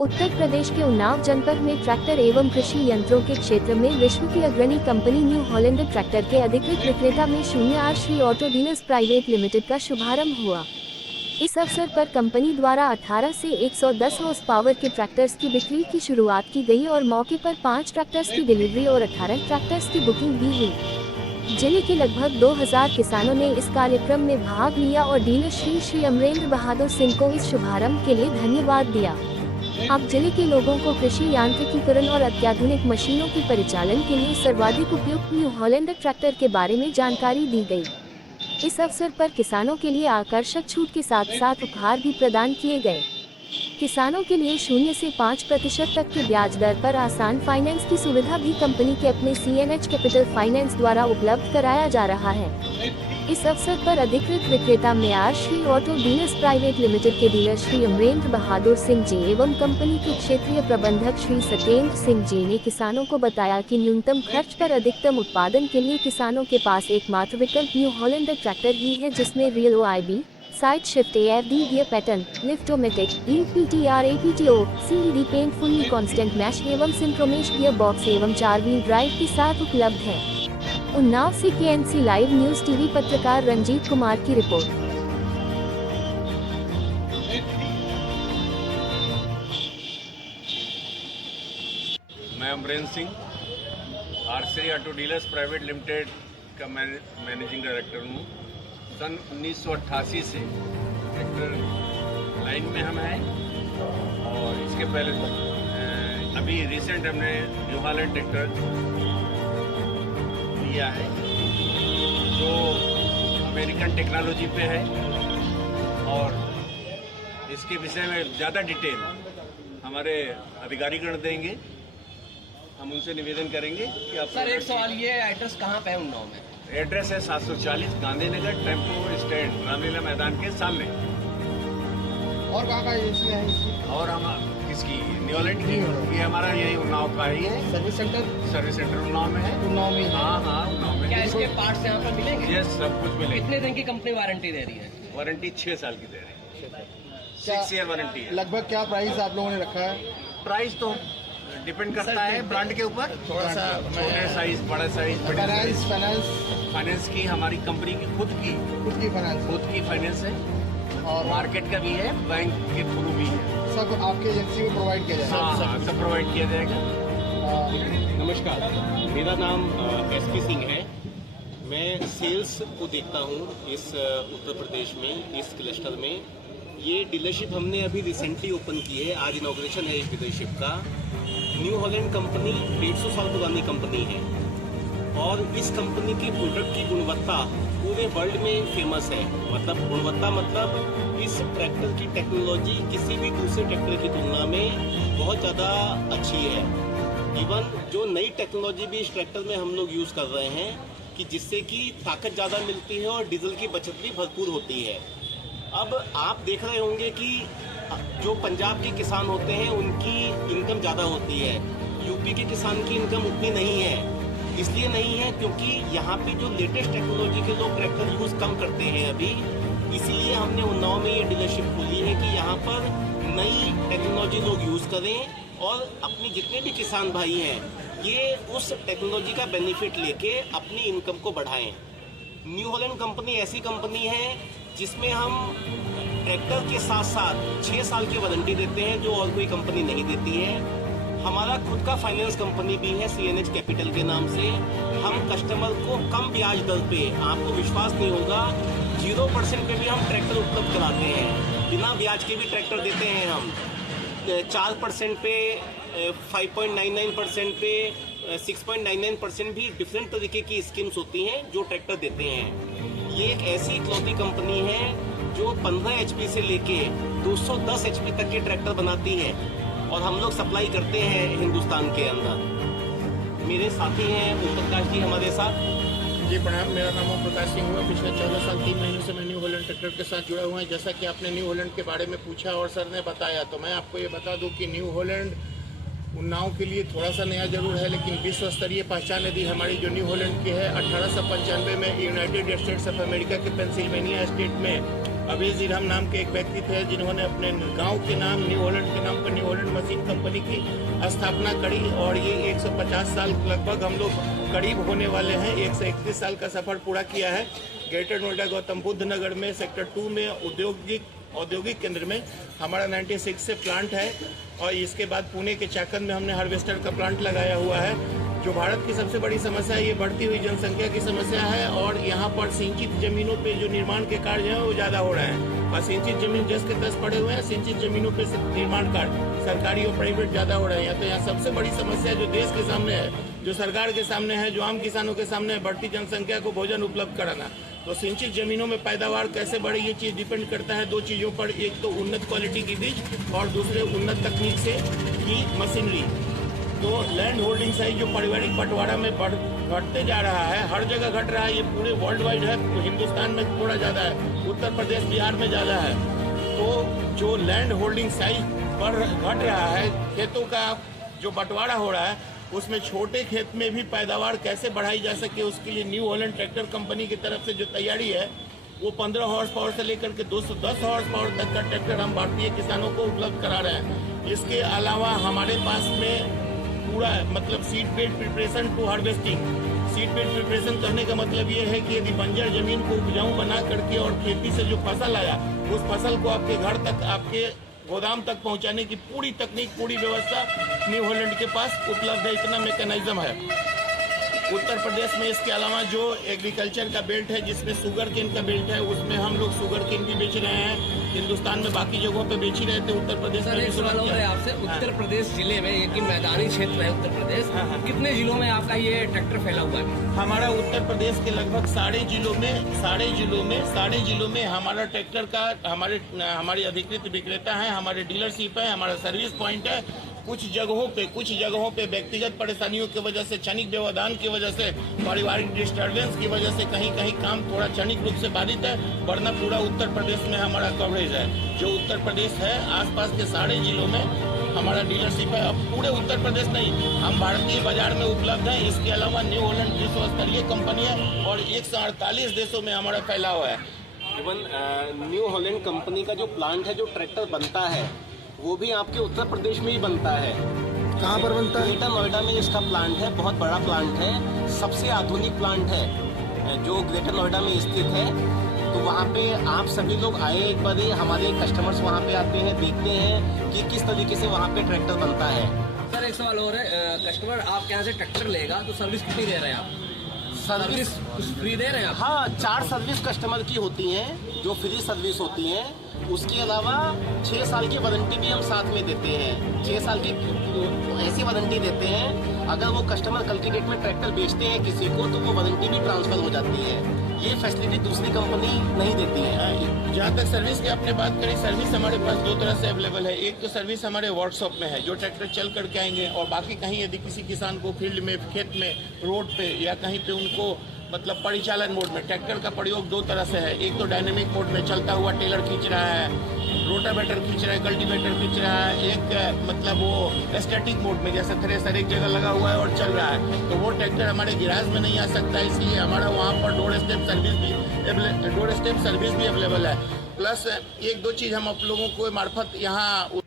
उत्तर प्रदेश के उन्नाव जनपद में ट्रैक्टर एवं कृषि यंत्रों के क्षेत्र में विश्व की अग्रणी कंपनी न्यू हॉलैंड ट्रैक्टर के अधिकृत विक्रेता में 0 Shri auto dealers private limited का शुभारंभ हुआ। इस अवसर पर कंपनी द्वारा 18 से 110 हॉर्स पावर के ट्रैक्टर्स की बिक्री की शुरुआत की गई और मौके पर 5 ट्रैक्टर्स की डिलीवरी और 18 ट्रैक्टर्स की बुकिंग भी हुई। जिले के लगभग 2000 किसानों ने इस कार्यक्रम में भाग लिया और डीलर श्री अमरेंद्र बहादुर सिंह को इस शुभारंभ के लिए धन्यवाद दिया। अब जिले के लोगों को कृषि यांत्रिकीकरण और अत्याधुनिक मशीनों की परिचालन के लिए सर्वाधिक उपयुक्त न्यू हॉलैंड ट्रैक्टर के बारे में जानकारी दी गई। इस अवसर पर किसानों के लिए आकर्षक छूट के साथ साथ उपहार भी प्रदान किए गए। किसानों के लिए 0 से 5% तक के ब्याज दर पर आसान फाइनेंस की सुविधा भी कंपनी के अपने CNH कैपिटल फाइनेंस द्वारा उपलब्ध कराया जा रहा है। इस अवसर पर अधिकृत विक्रेता में Shri auto dealers private limited के डीलर श्री अमरेंद्र बहादुर सिंह जी एवं कंपनी के क्षेत्रीय प्रबंधक श्री सत्येंद्र सिंह जी ने किसानों को बताया कि न्यूनतम खर्च पर अधिकतम उत्पादन के लिए किसानों के पास एकमात्र विकल्प न्यू हॉलैंड ट्रैक्टर ही है, जिसमें real OIB, side shift AFD gear pattern, liftomatic, EPTR APTO, CED paint fully constant mesh एवं सिंक्रोमेश गियर बॉक्स एवं 4 व्हील ड्राइव के साथ उपलब्ध है। उन्नाव से KNC लाइव न्यूज टीवी पत्रकार रंजीत कुमार की रिपोर्ट। मैं Amrendra Singh Shri auto dealers private limited का मैनेजिंग डायरेक्टर हूँ। सन 1988 से ट्रैक्टर लाइन में हम हैं और इसके पहले अभी रिसेंट हमने न्यू हॉलैंड ट्रैक्टर लिया है जो अमेरिकन टेक्नोलॉजी पे है और इसके विषय में ज़्यादा डिटेल हमारे अधिकारीगण देंगे। हम उनसे निवेदन करेंगे कि आप सर एक सवाल, ये एड्रेस कहाँ पे है उन्नाव में? एड्रेस है 740 गांधीनगर टेम्पो स्टैंड रामलीला मैदान के सामने। और कहाँ एजेंसी है इसकी? और हम किसकी? न्यू हॉलैंड की। ये हमारा यही उन्नाव का ही है। सर्विस सेंटर उन्नाव में है। उन्नाव में? हाँ उन्नाव में। क्या इसके पार्ट्स यहाँ पर मिलेंगे? ये सब कुछ मिलेगा। कितने दिन की कंपनी वारंटी दे रही है? वारंटी 6 साल की दे रही है। 6 ईयर वारंटी है। लगभग क्या प्राइस आप लोगों ने रखा है? प्राइस तो डिपेंड करता है ब्रांड के ऊपर। थोड़ा सा छोटे साइज, बड़ा साइज, फाइनेंस की हमारी कंपनी की खुद की फाइनेंस है और मार्केट का भी है, बैंक के थ्रू भी है। सब आपके एजेंसी में प्रोवाइड किया जाएगा? हाँ, सब प्रोवाइड किया जाएगा। नमस्कार, मेरा नाम SP सिंह है। मैं सेल्स को देखता हूँ इस उत्तर प्रदेश में, इस क्लस्टर में। ये डीलरशिप हमने अभी रिसेंटली ओपन की है। आज इनॉग्रेशन है इस डीलरशिप का। न्यू हॉलैंड कंपनी 150 साल पुरानी कंपनी है और इस कंपनी की प्रोडक्ट की गुणवत्ता पूरे वर्ल्ड में फेमस है। मतलब गुणवत्ता मतलब इस ट्रैक्टर की टेक्नोलॉजी किसी भी दूसरे ट्रैक्टर की तुलना में बहुत ज़्यादा अच्छी है। इवन जो नई टेक्नोलॉजी भी इस ट्रैक्टर में हम लोग यूज़ कर रहे हैं कि जिससे कि ताकत ज़्यादा मिलती है और डीजल की बचत भी भरपूर होती है। अब आप देख रहे होंगे कि जो पंजाब के किसान होते हैं उनकी इनकम ज़्यादा होती है, यूपी के किसान की इनकम उतनी नहीं है। इसलिए नहीं है क्योंकि यहाँ पे जो लेटेस्ट टेक्नोलॉजी के लोग ट्रैक्टर यूज़ कम करते हैं अभी। इसीलिए हमने उन्नाव में ये डीलरशिप खोली है कि यहाँ पर नई टेक्नोलॉजी लोग यूज़ करें और अपने जितने भी किसान भाई हैं ये उस टेक्नोलॉजी का बेनिफिट लेके अपनी इनकम को बढ़ाएं। न्यू हॉलैंड कंपनी ऐसी कंपनी है जिसमें हम ट्रैक्टर के साथ साथ 6 साल की वारंटी देते हैं जो और कोई कंपनी नहीं देती है। हमारा खुद का फाइनेंस कंपनी भी है CNH कैपिटल के नाम से। हम कस्टमर को कम ब्याज दर पे, आपको विश्वास नहीं होगा, 0% पे भी हम ट्रैक्टर उपलब्ध कराते हैं। बिना ब्याज के भी ट्रैक्टर देते हैं हम। 4% पे, 5.99% पे, 6.99% भी डिफरेंट तरीके की स्कीम्स होती हैं जो ट्रैक्टर देते हैं। ये एक ऐसी इकलौती कंपनी है जो 15 HP से लेके 210 HP तक के ट्रैक्टर बनाती है और हम लोग सप्लाई करते हैं हिंदुस्तान के अंदर। मेरे साथी हैं ओम प्रकाश जी हमारे साथ। जी प्रणाम, मेरा नाम ओम प्रकाश सिंह हुआ। पिछले 14 साल 3 महीनों से मैं न्यू हॉलैंड ट्रैक्टर के साथ जुड़ा हुआ है। जैसा कि आपने न्यू हॉलैंड के बारे में पूछा और सर ने बताया, तो मैं आपको ये बता दूं कि न्यू हॉलैंड उन्नाव के लिए थोड़ा सा नया जरूर है, लेकिन विश्व स्तरीय पहचान यदि हमारी जो न्यू हॉलैंड की है। 1895 में यूनाइटेड स्टेट्स ऑफ अमेरिका के पेंसिल्वेनिया स्टेट में अभी जिरहम नाम के एक व्यक्ति थे जिन्होंने अपने गांव के नाम न्यू हॉलैंड के नाम पर न्यू हॉलैंड मशीन कंपनी की स्थापना करी और ये 150 साल लगभग हम लोग करीब होने वाले हैं। 131 साल का सफर पूरा किया है। ग्रेटर नोएडा गौतम बुद्ध नगर में सेक्टर 2 में औद्योगिक केंद्र में हमारा 96 से प्लांट है और इसके बाद पुणे के चाकंद में हमने हार्वेस्टर का प्लांट लगाया हुआ है। जो भारत की सबसे बड़ी समस्या है ये बढ़ती हुई जनसंख्या की समस्या है और यहाँ पर सिंचित जमीनों पे जो निर्माण के कार्य हैं वो ज़्यादा हो रहे हैं और सिंचित जमीन 10 के 10 पड़े हुए हैं। सिंचित जमीनों पे निर्माण कार्य सरकारी और प्राइवेट ज़्यादा हो रहे हैं। तो यहाँ सबसे बड़ी समस्या जो देश के सामने है, जो सरकार के सामने है, जो आम किसानों के सामने है, बढ़ती जनसंख्या को भोजन उपलब्ध कराना। तो सिंचित जमीनों में पैदावार कैसे बढ़े ये चीज़ डिपेंड करता है दो चीज़ों पर, एक तो उन्नत क्वालिटी की बीज और दूसरे उन्नत तकनीक से की मशीनरी। तो लैंड होल्डिंग साइज जो पारिवारिक बंटवारा में घटते जा रहा है, हर जगह घट रहा है, ये पूरे वर्ल्ड वाइड है। तो हिंदुस्तान में थोड़ा ज़्यादा है, उत्तर प्रदेश बिहार में ज़्यादा है। तो जो लैंड होल्डिंग साइज पर घट रहा है, खेतों का जो बंटवारा हो रहा है, उसमें छोटे खेत में भी पैदावार कैसे बढ़ाई जा सके उसके लिए न्यू हॉलैंड ट्रैक्टर कंपनी की तरफ से जो तैयारी है वो 15 हॉर्स पावर से लेकर के 210 हॉर्स पावर तक का ट्रैक्टर हम भारतीय किसानों को उपलब्ध करा रहे हैं। इसके अलावा हमारे पास में पूरा मतलब seed bed preparation to harvesting. Seed bed preparation करने का मतलब ये है कि यदि बंजर जमीन को उपजाऊ बना करके और खेती से जो फसल आया उस फसल को आपके घर तक, आपके गोदाम तक पहुंचाने की पूरी तकनीक, पूरी व्यवस्था न्यू हॉलैंड के पास उपलब्ध है। इतना मैकेनिज्म है। उत्तर प्रदेश में इसके अलावा जो एग्रीकल्चर का बेल्ट है जिसमें शुगर केन का बेल्ट है, उसमें हम लोग शुगर केन भी बेच रहे हैं। हिंदुस्तान में बाकी जगहों पे बेच ही रहे थे, उत्तर प्रदेश में एक सवाल और है आपसे। उत्तर प्रदेश जिले में, ये कि मैदानी क्षेत्र है उत्तर प्रदेश, कितने जिलों में आपका ये ट्रैक्टर फैला हुआ है? हमारा उत्तर प्रदेश के लगभग सारे जिलों में हमारा ट्रैक्टर का हमारी अधिकृत विक्रेता है, हमारे डीलरशिप है, हमारा सर्विस पॉइंट है। कुछ जगहों पे व्यक्तिगत परेशानियों की वजह से, क्षणिक व्यवधान की वजह से, पारिवारिक डिस्टर्बेंस की वजह से कहीं काम थोड़ा क्षणिक रूप से बाधित है, वरना पूरा उत्तर प्रदेश में हमारा कवरेज है। जो उत्तर प्रदेश है आसपास के सारे जिलों में हमारा डीलरशिप है। अब पूरे उत्तर प्रदेश नहीं, हम भारतीय बाजार में उपलब्ध हैं। इसके अलावा न्यू हॉलैंड विश्व स्तरीय कंपनी है और 148 देशों में हमारा फैला हुआ है। इवन न्यू हॉलैंड कंपनी का जो प्लांट है, जो ट्रैक्टर बनता है, वो भी आपके उत्तर प्रदेश में ही बनता है। कहाँ पर बनता है? ग्रेटर नोएडा में इसका प्लांट है, बहुत बड़ा प्लांट है, सबसे आधुनिक प्लांट है जो ग्रेटर नोएडा में स्थित है। तो वहाँ पे आप सभी लोग आए एक बार, हमारे कस्टमर्स वहाँ पे आते हैं, देखते हैं कि किस तरीके से वहाँ पे ट्रैक्टर बनता है। सर एक सवाल और है, कस्टमर आपके यहाँ से ट्रैक्टर लेगा तो सर्विस कितनी दे रहे हैं आप? सर्विस फ्री दे रहे हैं आप? हाँ, 4 सर्विस कस्टमर की होती हैं जो फ्री सर्विस होती हैं। उसके अलावा 6 साल की वारंटी भी हम साथ में देते हैं। 6 साल की ऐसी वारंटी देते हैं, अगर वो कस्टमर कल की डेट में ट्रैक्टर बेचते हैं किसी को तो वो वारंटी भी ट्रांसफर हो जाती है। ये फैसिलिटी दूसरी कंपनी नहीं देती है। जहाँ तक सर्विस की आपने बात करी, सर्विस हमारे पास 2 तरह से अवेलेबल है। एक तो सर्विस हमारे वर्कशॉप में है जो ट्रैक्टर चल करके आएंगे, और बाकी कहीं यदि किसी किसान को फील्ड में, खेत में, रोड पे या कहीं पे उनको मतलब परिचालन मोड में ट्रैक्टर का प्रयोग 2 तरह से है। एक तो डायनेमिक मोड में चलता हुआ टेलर खींच रहा है, रोटावेटर खींच रहा है, कल्टीवेटर खींच रहा है। एक मतलब वो स्टैटिक मोड में जैसे थ्रेसर एक जगह लगा हुआ है और चल रहा है, तो वो ट्रैक्टर हमारे गैराज में नहीं आ सकता, इसलिए हमारा वहाँ पर डोर स्टेप सर्विस भी अवेलेबल है। प्लस 1-2 चीज़ हम आप लोगों को मार्फत यहाँ